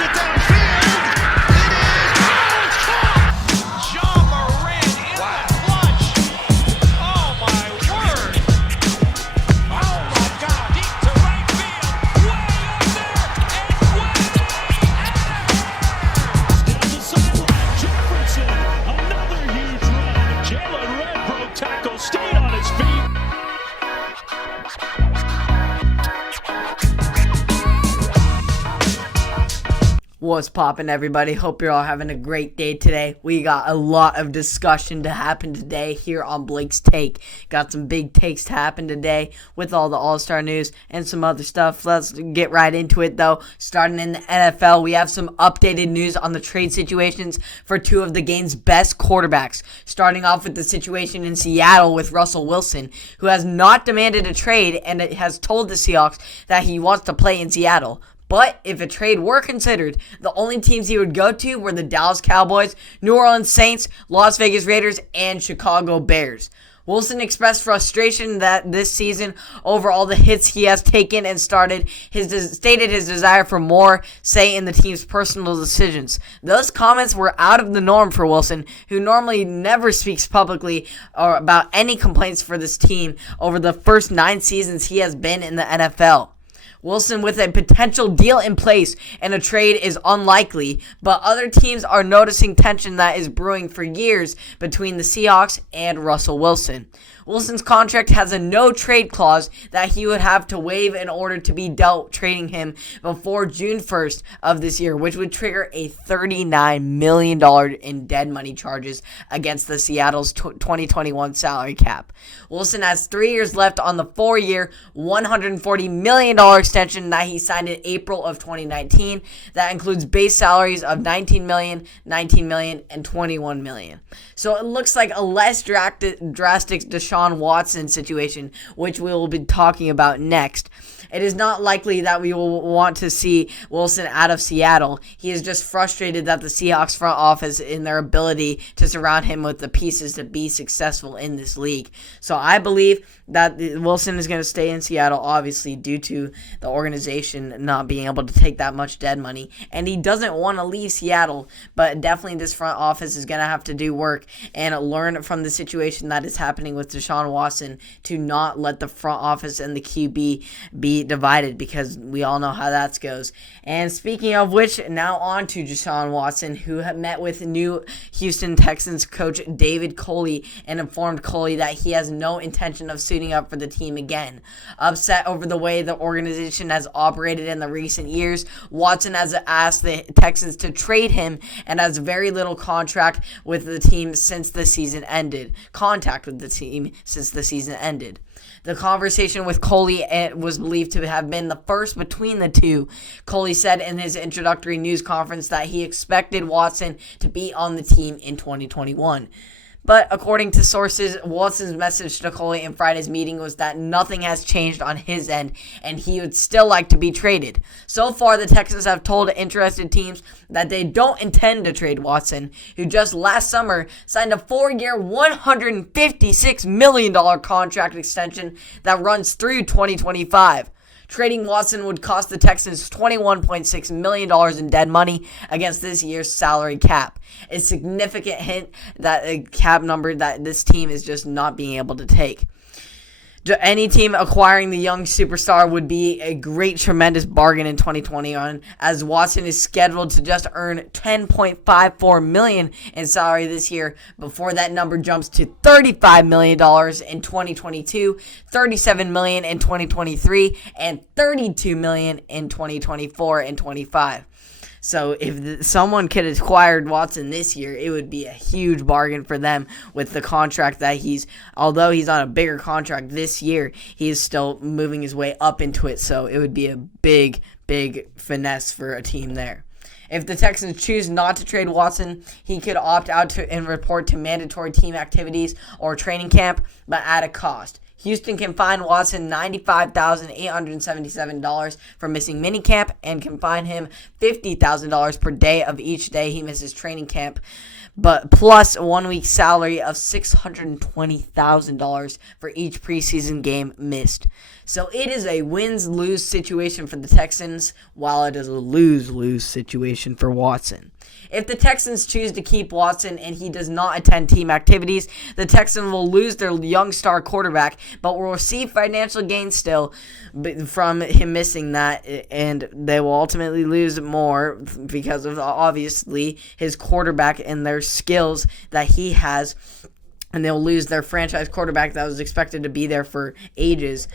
it downfield. It is caught. John Moran in the clutch. Oh my word. Oh my God. Deep to right field. Way up there and way down the sideline. Jefferson, another huge run. Jalen Red broke tackle, stayed on his feet. What's poppin', everybody? Hope you're all having a great day today. We got a lot of discussion to happen today here on Blake's Take. Got some big takes to happen today with all the All-Star news and some other stuff. Let's get right into it, though. Starting in the NFL, we have some updated news on the trade situations for two of the game's best quarterbacks. Starting off with the situation in Seattle with Russell Wilson, who has not demanded a trade and has told the Seahawks that he wants to play in Seattle. But if a trade were considered, the only teams he would go to were the Dallas Cowboys, New Orleans Saints, Las Vegas Raiders, and Chicago Bears. Wilson expressed frustration that this season over all the hits he has taken and stated his desire for more say in the team's personal decisions. Those comments were out of the norm for Wilson, who normally never speaks publicly or about any complaints for this team over the first 9 seasons he has been in the NFL. Wilson with a potential deal in place and a trade is unlikely, but other teams are noticing tension that is brewing for years between the Seahawks and Russell Wilson. Wilson's contract has a no-trade clause that he would have to waive in order to be dealt trading him before June 1st of this year, which would trigger a $39 million in dead money charges against the Seattle's 2021 salary cap. Wilson has 3 years left on the 4-year, $140 million extension that he signed in April of 2019. That includes base salaries of $19 million, $19 million, and $21 million. So it looks like a less drastic Deshaun Watson situation, which we will be talking about next. It is not likely that we will want to see Wilson out of Seattle. He is just frustrated that the Seahawks front office in their ability to surround him with the pieces to be successful in this league. So I believe that Wilson is going to stay in Seattle, obviously, due to the organization not being able to take that much dead money. And he doesn't want to leave Seattle, but definitely this front office is going to have to do work and learn from the situation that is happening with Deshaun Watson to not let the front office and the QB be divided, because we all know how that goes. And speaking of which, now on to Deshaun Watson, who had met with new Houston Texans coach David Culley and informed Culley that he has no intention of suiting up for the team again. Upset over the way the organization has operated in the recent years, Watson has asked the Texans to trade him and has very little contact with the team since the season ended. The conversation with Culley was believed to have been the first between the two. Culley said in his introductory news conference that he expected Watson to be on the team in 2021. But according to sources, Watson's message to Culley in Friday's meeting was that nothing has changed on his end and he would still like to be traded. So far, the Texans have told interested teams that they don't intend to trade Watson, who just last summer signed a 4-year, $156 million contract extension that runs through 2025. Trading Watson would cost the Texans $21.6 million in dead money against this year's salary cap. A significant hint that a cap number that this team is just not being able to take. Any team acquiring the young superstar would be a great, tremendous bargain in 2021, as Watson is scheduled to just earn $10.54 million in salary this year before that number jumps to $35 million in 2022, $37 million in 2023, and $32 million in 2024 and 25. So if someone could have acquired Watson this year, it would be a huge bargain for them with the contract that although he's on a bigger contract this year, he is still moving his way up into it. So it would be a big, big finesse for a team there. If the Texans choose not to trade Watson, he could opt out and report to mandatory team activities or training camp, but at a cost. Houston can fine Watson $95,877 for missing minicamp and can fine him $50,000 per day of each day he misses training camp, but plus a 1 week salary of $620,000 for each preseason game missed. So it is a wins-lose situation for the Texans, while it is a lose-lose situation for Watson. If the Texans choose to keep Watson and he does not attend team activities, the Texans will lose their young star quarterback, but will receive financial gain still from him missing that, and they will ultimately lose more because of, obviously, his quarterback and their skills that he has, and they'll lose their franchise quarterback that was expected to be there for ages.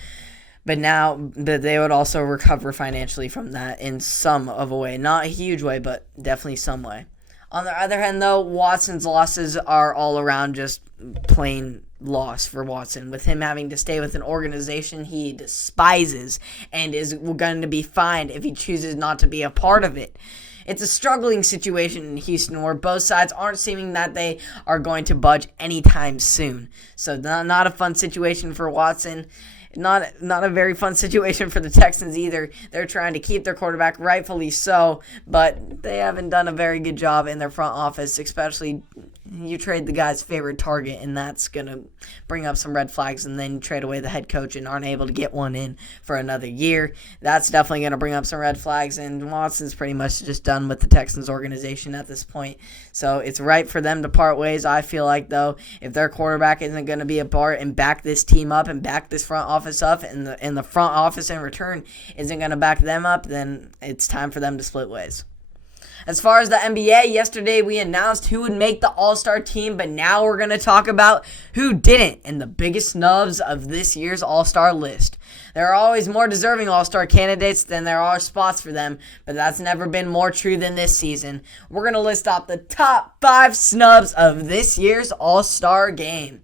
But now that they would also recover financially from that in some of a way. Not a huge way, but definitely some way. On the other hand, though, Watson's losses are all around just plain loss for Watson, with him having to stay with an organization he despises and is going to be fined if he chooses not to be a part of it. It's a struggling situation in Houston where both sides aren't seeming that they are going to budge anytime soon. So not a fun situation for Watson. Not a very fun situation for the Texans either. They're trying to keep their quarterback, rightfully so, but they haven't done a very good job in their front office, especially you trade the guy's favorite target, and that's going to bring up some red flags, and then you trade away the head coach and aren't able to get one in for another year. That's definitely going to bring up some red flags, and Watson's pretty much just done with the Texans organization at this point. So it's right for them to part ways. I feel like, though, if their quarterback isn't going to be a part and back this team up and back this front office up, and the front office in return isn't going to back them up, then it's time for them to split ways. As far as the NBA, yesterday we announced who would make the All-Star team, but now we're going to talk about who didn't and the biggest snubs of this year's All-Star list. There are always more deserving All-Star candidates than there are spots for them, but that's never been more true than this season. We're going to list off the top 5 snubs of this year's All-Star game.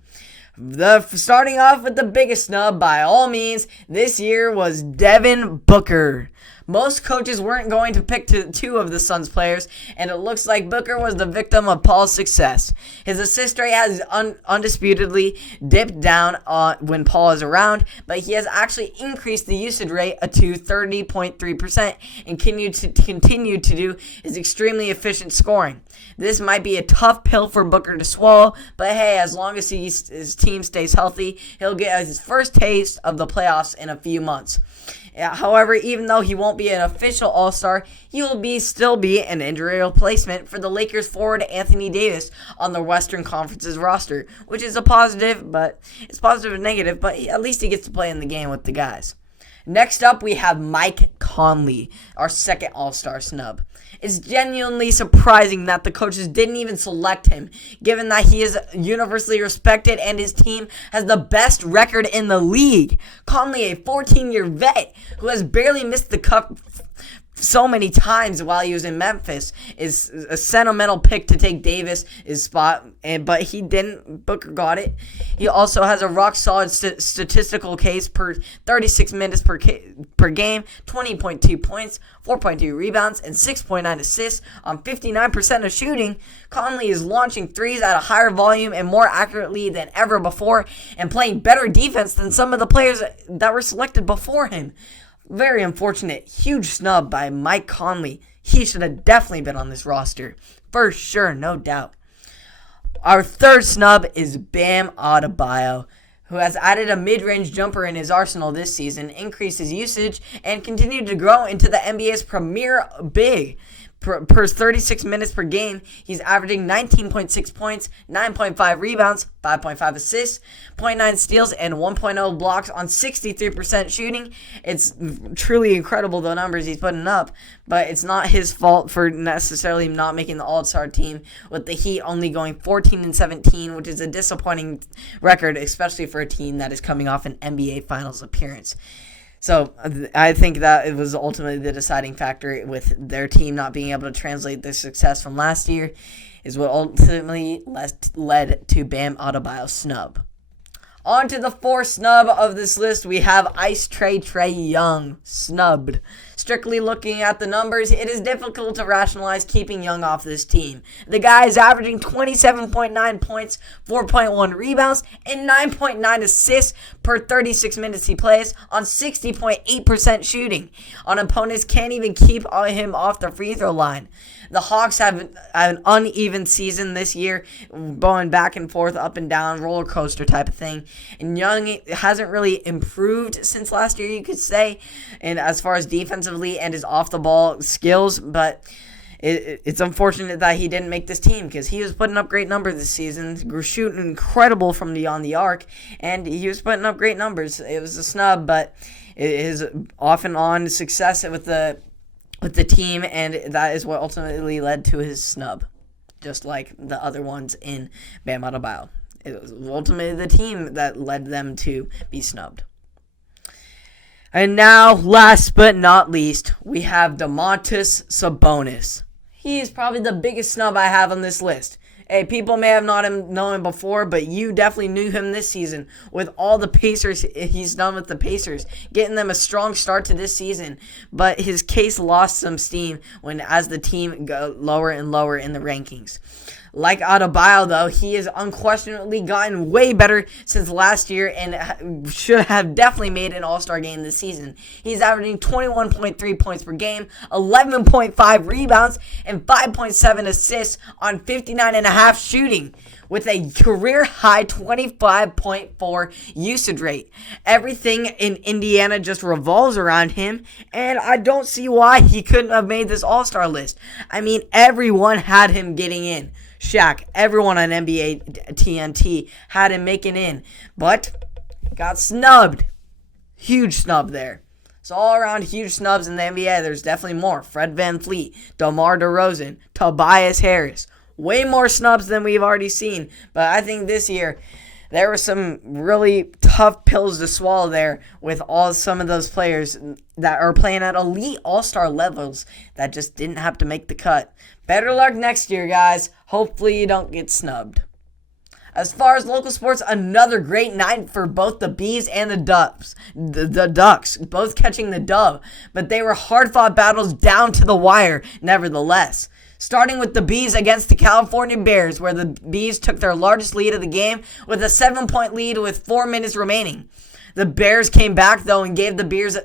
Starting off with the biggest snub, by all means, this year was Devin Booker. Most coaches weren't going to pick two of the Suns players, and it looks like Booker was the victim of Paul's success. His assist rate has undisputedly dipped down when Paul is around, but he has actually increased the usage rate to 30.3% and continue to do his extremely efficient scoring. This might be a tough pill for Booker to swallow, but hey, as long as his team stays healthy, he'll get his first taste of the playoffs in a few months. However, even though he won't be an official All-Star, he will still be an injury replacement for the Lakers forward Anthony Davis on the Western Conference's roster, which is a positive, but it's positive and negative, but at least he gets to play in the game with the guys. Next up, we have Mike Conley, our second All-Star snub. It's genuinely surprising that the coaches didn't even select him, given that he is universally respected and his team has the best record in the league. Conley, a 14-year vet who has barely missed the cup so many times while he was in Memphis, is a sentimental pick to take Davis' spot, but he didn't. Booker got it. He also has a rock-solid statistical case per 36 minutes per game, 20.2 points, 4.2 rebounds, and 6.9 assists on 59% of shooting. Conley is launching threes at a higher volume and more accurately than ever before, and playing better defense than some of the players that were selected before him. Very unfortunate. Huge snub by Mike Conley. He should have definitely been on this roster. For sure, no doubt. Our third snub is Bam Adebayo, who has added a mid-range jumper in his arsenal this season, increased his usage, and continued to grow into the NBA's premier big. Per 36 minutes per game, he's averaging 19.6 points, 9.5 rebounds, 5.5 assists, 0.9 steals, and 1.0 blocks on 63% shooting. It's truly incredible, the numbers he's putting up, but it's not his fault for necessarily not making the All-Star team, with the Heat only going 14-17, which is a disappointing record, especially for a team that is coming off an NBA Finals appearance. So I think that it was ultimately the deciding factor with their team not being able to translate their success from last year is what ultimately led to Bam Adebayo's snub. On to the fourth snub of this list, we have Ice Trae Young, snubbed. strictly looking at the numbers, it is difficult to rationalize keeping Young off this team. The guy is averaging 27.9 points, 4.1 rebounds, and 9.9 assists per 36 minutes he plays on 60.8% shooting. On opponents can't even keep him off the free throw line. The Hawks have an uneven season this year, going back and forth, up and down, roller coaster type of thing. And Young hasn't really improved since last year, you could say, and as far as defensively and his off-the-ball skills. But it's unfortunate that he didn't make this team, because he was putting up great numbers this season, shooting incredible from beyond the arc, and he was putting up great numbers. It was a snub, but his off and on success with the team, and that is what ultimately led to his snub, just like the other ones in Bam Adebayo. It was ultimately the team that led them to be snubbed. And now, last but not least, we have Domantas Sabonis. He is probably the biggest snub I have on this list. Hey, people may have not known him before, but you definitely knew him this season with all the Pacers he's done with the Pacers, getting them a strong start to this season. But his case lost some steam as the team go lower and lower in the rankings. Like Adebayo, though, he has unquestionably gotten way better since last year and should have definitely made an all-star game this season. He's averaging 21.3 points per game, 11.5 rebounds, and 5.7 assists on 59.5% shooting, with a career-high 25.4 usage rate. Everything in Indiana just revolves around him, and I don't see why he couldn't have made this all-star list. I mean, everyone had him getting in. Shaq, everyone on NBA TNT had him making in, but got snubbed. Huge snub there. So all around huge snubs in the NBA. There's definitely more. Fred VanVleet, DeMar DeRozan, Tobias Harris. Way more snubs than we've already seen. But I think this year there were some really tough pills to swallow there with some of those players that are playing at elite all-star levels that just didn't have to make the cut. Better luck next year, guys. Hopefully you don't get snubbed. As far as local sports, another great night for both the Bees and the Ducks. The Ducks, both catching the dub, but they were hard-fought battles down to the wire, nevertheless. Starting with the Bees against the California Bears, where the Bees took their largest lead of the game with a 7-point lead with 4 minutes remaining. The Bears came back, though, and gave the Bees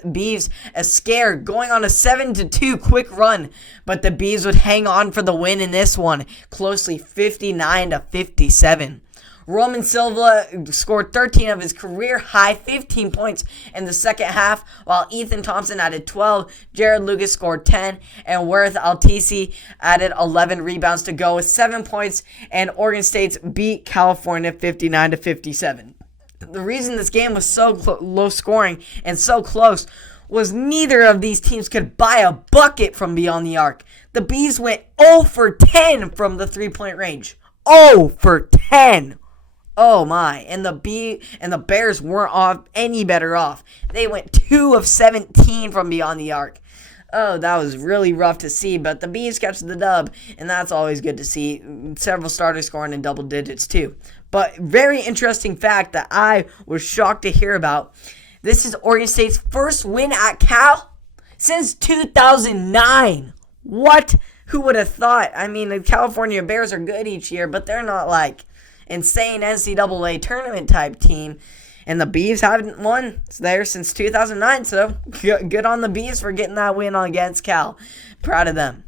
a scare, going on a 7-2 quick run. But the Bees would hang on for the win in this one, closely 59-57. Roman Silva scored 13 of his career-high 15 points in the second half, while Ethan Thompson added 12, Jared Lucas scored 10, and Worth Altisi added 11 rebounds to go with 7 points, and Oregon State beat California 59-57. The reason this game was so low scoring and so close was neither of these teams could buy a bucket from beyond the arc. The Bees went 0 for 10 from the three-point range. 0 for 10. Oh my. And the Bears weren't any better off. They went 2 of 17 from beyond the arc. Oh, that was really rough to see, but the Bees catch the dub, and that's always good to see. Several starters scoring in double digits, too. But very interesting fact that I was shocked to hear about. This is Oregon State's first win at Cal since 2009. What? Who would have thought? I mean, the California Bears are good each year, but they're not like insane NCAA tournament type team. And the Bees haven't won there since 2009, so good on the Bees for getting that win against Cal. Proud of them.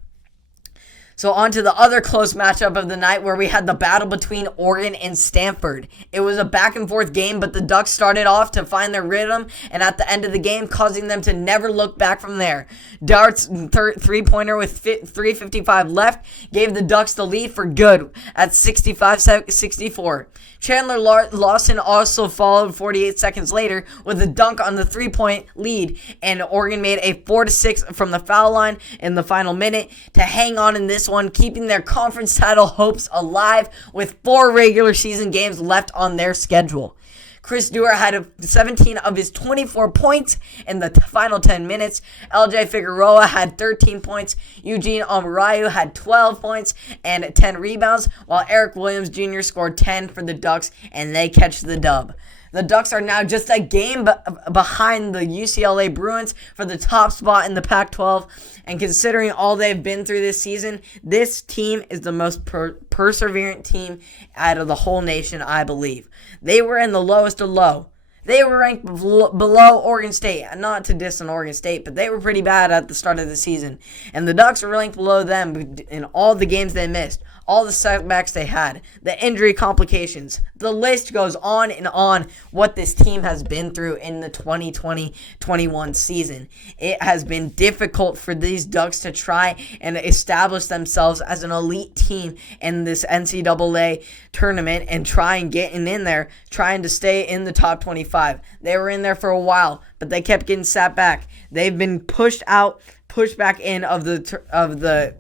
So on to the other close matchup of the night, where we had the battle between Oregon and Stanford. It was a back-and-forth game, but the Ducks started off to find their rhythm, and at the end of the game, causing them to never look back from there. Dart's three-pointer with 3:55 left gave the Ducks the lead for good at 65-64. Chandler Lawson also followed 48 seconds later with a dunk on the three-point lead, and Oregon made a 4-6 from the foul line in the final minute to hang on in this one, keeping their conference title hopes alive with 4 regular season games left on their schedule. Chris Dewar had 17 of his 24 points in the final 10 minutes. LJ Figueroa had 13 points. Eugene Amarayu had 12 points and 10 rebounds, while Eric Williams Jr. scored 10 for the Ducks, and they catch the dub. The Ducks are now just a game behind the UCLA Bruins for the top spot in the Pac-12. And considering all they've been through this season, this team is the most perseverant team out of the whole nation, I believe. They were in the lowest of low. They were ranked below Oregon State. Not to diss on Oregon State, but they were pretty bad at the start of the season. And the Ducks were ranked below them in all the games they missed, all the setbacks they had, the injury complications. The list goes on and on what this team has been through in the 2020-21 season. It has been difficult for these Ducks to try and establish themselves as an elite team in this NCAA tournament and try and get in there, trying to stay in the top 25. They were in there for a while, but they kept getting sat back. They've been pushed back in of the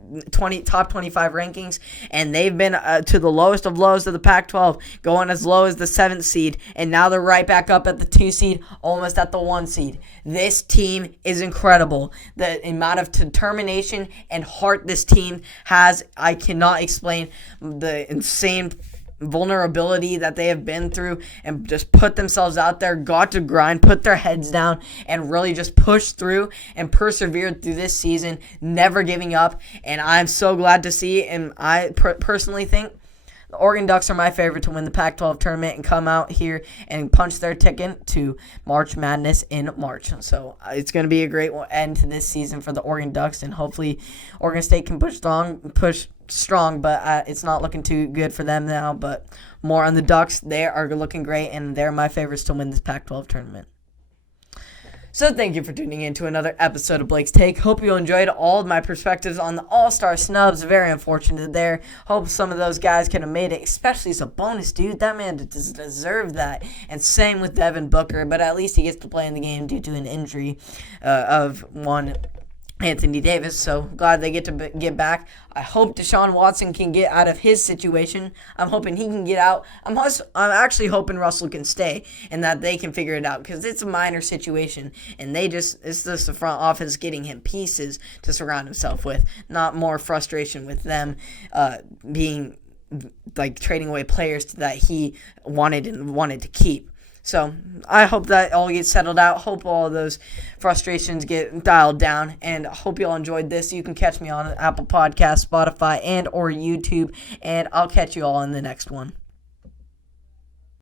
top 25 rankings, and they've been to the lowest of lows of the Pac-12, going as low as the 7th seed, and now they're right back up at the 2 seed, almost at the 1 seed. This team is incredible. The amount of determination and heart this team has, I cannot explain. The insane vulnerability that they have been through and just put themselves out there, got to grind, put their heads down, and really just push through and persevered through this season, never giving up. And I'm so glad to see, and I personally think the Oregon Ducks are my favorite to win the Pac-12 tournament and come out here and punch their ticket to March Madness in March. So it's going to be a great end to this season for the Oregon Ducks, and hopefully Oregon State can push strong, but it's not looking too good for them now. But more on the Ducks. They are looking great, and they're my favorites to win this Pac-12 tournament. So thank you for tuning in to another episode of Blake's Take. Hope you enjoyed all of my perspectives on the All-Star snubs. Very unfortunate there. Hope some of those guys could have made it, especially as a bonus, dude. That man deserved that. And same with Devin Booker, but at least he gets to play in the game due to an injury of one Anthony Davis, so glad they get to get back. I hope Deshaun Watson can get out of his situation. I'm hoping he can get out. I'm actually hoping Russell can stay and that they can figure it out, because it's a minor situation, and it's just the front office getting him pieces to surround himself with, not more frustration with them being like trading away players that he wanted to keep. So I hope that all gets settled out. Hope all of those frustrations get dialed down. And I hope you all enjoyed this. You can catch me on Apple Podcasts, Spotify, and or YouTube. And I'll catch you all in the next one.